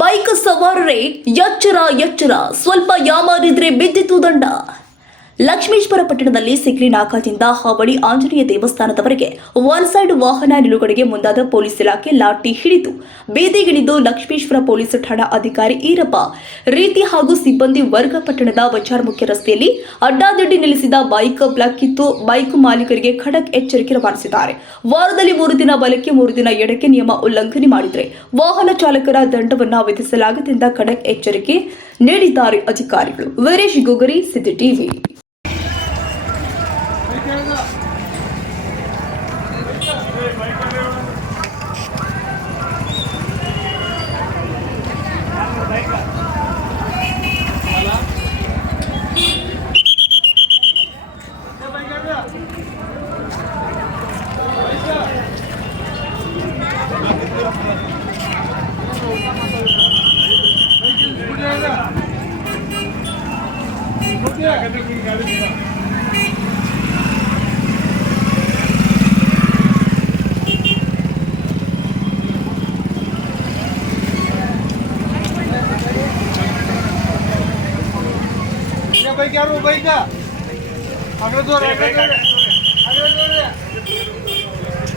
Bike ಸವಾರರೇ ಎಚ್ಚರ ಎಚ್ಚರ, ಸ್ವಲ್ಪ ಯಾಮಾರಿದ್ರೆ ಬಿದ್ದಿತು ದಂಡ. ಲಕ್ಷ್ಮೇಶ್ವರ ಪಟ್ಟಣದಲ್ಲಿ ಸಿಕ್ರಿ ನಾಕಾದಿಂದ ಹಾವಳಿ ಆಂಜನೇಯ ದೇವಸ್ಥಾನದವರೆಗೆ ಒನ್ ಸೈಡ್ ವಾಹನ ನಿಲುಗಡೆಗೆ ಮುಂದಾದ ಪೊಲೀಸ್ ಇಲಾಖೆ ಲಾಠಿ ಹಿಡಿದು ಬೀದಿಗಿಳಿದು ಲಕ್ಷ್ಮೇಶ್ವರ ಪೊಲೀಸ್ ಠಾಣಾ ಅಧಿಕಾರಿ ಈರಪ್ಪ ರೀತಿ ಹಾಗೂ ಸಿಬ್ಬಂದಿ ವರ್ಗ ಪಟ್ಟಣದ ಬಜಾರ್ ಮುಖ್ಯ ರಸ್ತೆಯಲ್ಲಿ ಅಡ್ಡಾದಿಡ್ಡಿ ನಿಲ್ಲಿಸಿದ ಬೈಕ್ ಬ್ಲಾಕ್ ಕಿತ್ತು ಬೈಕ್ ಮಾಲೀಕರಿಗೆ ಖಡಕ್ ಎಚ್ಚರಿಕೆ ರವಾನಿಸಿದ್ದಾರೆ. ವಾರದಲ್ಲಿ 3 ದಿನ ಬಲಕ್ಕೆ 3 ದಿನ ಎಡಕ್ಕೆ ನಿಯಮ ಉಲ್ಲಂಘನೆ ಮಾಡಿದರೆ ವಾಹನ ಚಾಲಕರ ದಂಡವನ್ನು ವಿಧಿಸಲಾಗಿದೆ ಎಂದು ಖಡಕ್ ಎಚ್ಚರಿಕೆ ನೀಡಿದ್ದಾರೆ ಅಧಿಕಾರಿಗಳು. Veeresh Gugari, city TV. भाई क्या रो भाई का अगले दो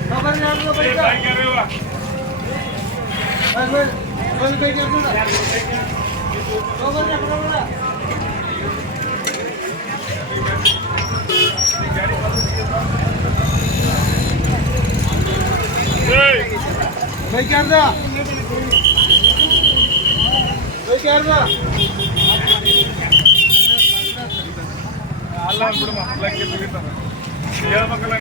खबर यार रो भाई का भाई क्या रे वा भाई भाई क्या रो खबर यार रो ना भाई क्या रो भाई क्या रो ಅಲ್ಲ ಬಿಡು ಮಕ್ಕಳಿಗೆ ತಿಳಿತಾರೆ